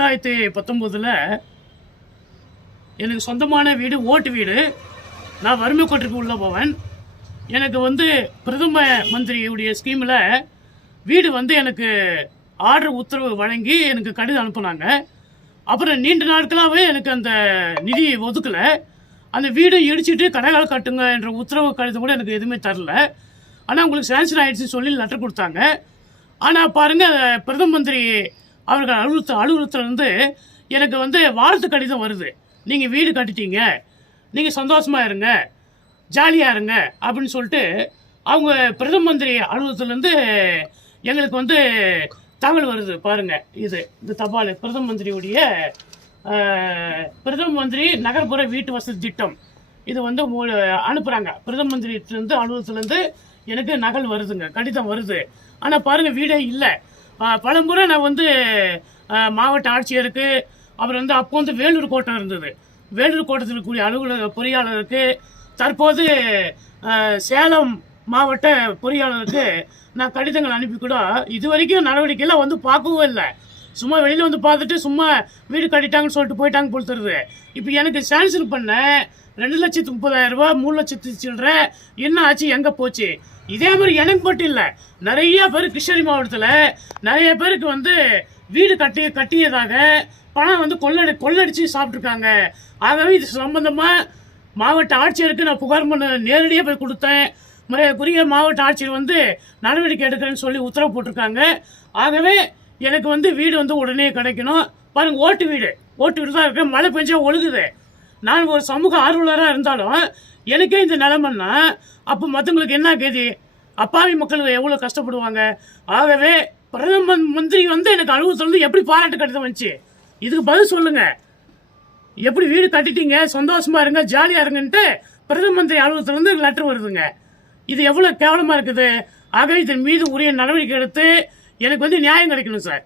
2019 எனக்கு சொந்தமான வீடு, ஓட்டு வீடு. நான் வறுமை கோட்டுக்கு உள்ள போவேன். எனக்கு வந்து பிரதம மந்திரியுடைய ஸ்கீமில் வீடு வந்து எனக்கு ஆர்டர் உத்தரவு வழங்கி எனக்கு கடிதம் அனுப்புனாங்க. அப்புறம் நீண்ட நாட்களாகவே எனக்கு அந்த நிதி ஒதுக்கலை. அந்த வீடை இடிச்சிட்டு கடைகால் கட்டுங்க என்ற உத்தரவு கடிதம் கூட எனக்கு எதுவுமே தரல. ஆனால் உங்களுக்கு சேங்ஷன் ஆகிடுச்சுன்னு சொல்லி லெட்டர் கொடுத்தாங்க. ஆனால் பாருங்கள், பிரதம மந்திரி அவர்கள் அலுவலகத்திலேருந்து எனக்கு வந்து வாழ்த்து கடிதம் வருது. நீங்கள் வீடு கட்டிட்டீங்க, நீங்கள் சந்தோஷமாக இருங்க, ஜாலியாக இருங்க அப்படின்னு சொல்லிட்டு அவங்க பிரதம மந்திரி அலுவலகத்திலேருந்து எங்களுக்கு வந்து தகவல் வருது. பாருங்கள், இந்த தபால் பிரதம மந்திரியுடைய பிரதம மந்திரி நகர்ப்புற வீட்டு வசதி திட்டம் இது வந்து அனுப்புகிறாங்க. பிரதம மந்திரிலேருந்து அலுவலகத்துலேருந்து எனக்கு நகல் வருதுங்க, கடிதம் வருது. ஆனால் பாருங்கள், வீடே இல்லை. பலமுறை நான் வந்து மாவட்ட ஆட்சியருக்கு, அப்புறம் வந்து அப்போ வந்து வேலூர் கோட்டம் இருந்தது, வேலூர் கோட்டத்தில் இருக்கக்கூடிய அலுவலக பொறியாளருக்கு, தற்போது சேலம் மாவட்ட பொறியாளருக்கு நான் கடிதங்கள் அனுப்பி கூட இது வரைக்கும் நடவடிக்கையெல்லாம் வந்து பார்க்கவும் இல்லை. சும்மா வெளியில் வந்து பார்த்துட்டு சும்மா வீடு கட்டிட்டாங்கன்னு சொல்லிட்டு போயிட்டாங்க கொடுத்துருது. இப்போ எனக்கு சேங்ஷன் பண்ண 2,30,000 ரூபா, 3 லட்சத்து சில்லற என்ன ஆச்சு, எங்கே போச்சு? இதே மாதிரி எனக்கு மட்டும் இல்லை, நிறைய பேர் கிருஷ்ணகிரி மாவட்டத்தில் நிறைய பேருக்கு வந்து வீடு கட்டியதாக பணம் வந்து கொள்ளடிச்சு சாப்பிட்ருக்காங்க. ஆகவே இது சம்பந்தமாக மாவட்ட ஆட்சியருக்கு நான் புகார் பண்ண நேரடியாக போய் கொடுத்தேன். முறைக்குரிய மாவட்ட ஆட்சியர் வந்து நடவடிக்கை எடுக்கிறேன்னு சொல்லி உத்தரவு போட்டிருக்காங்க. ஆகவே எனக்கு வந்து வீடு வந்து உடனே கிடைக்கணும். பாருங்கள், ஓட்டு வீடு தான் இருக்க, மழை பெஞ்சா ஒழுகுது. நான் ஒரு சமூக ஆர்வலராக இருந்தாலும் எனக்கே இந்த நிலைமைன்னா அப்போ மற்றவங்களுக்கு என்ன கேதி? அப்பாவி மக்கள் எவ்வளோ கஷ்டப்படுவாங்க. ஆகவே பிரதம மந்திரி வந்து எனக்கு அலுவலகத்துலேருந்து எப்படி பாராட்டு கடிதம் வந்துச்சு? இதுக்கு பதில் சொல்லுங்கள். எப்படி வீடு கட்டிட்டீங்க, சந்தோஷமாக இருங்க, ஜாலியாக இருங்கன்ட்டு பிரதம மந்திரி அலுவலகத்துலேருந்து லெட்டர் வருதுங்க. இது எவ்வளோ கேவலமாக இருக்குது. ஆக இதன் மீது உரிய நடவடிக்கை எடுத்து எனக்கு வந்து நியாயம் கிடைக்கணும் சார்.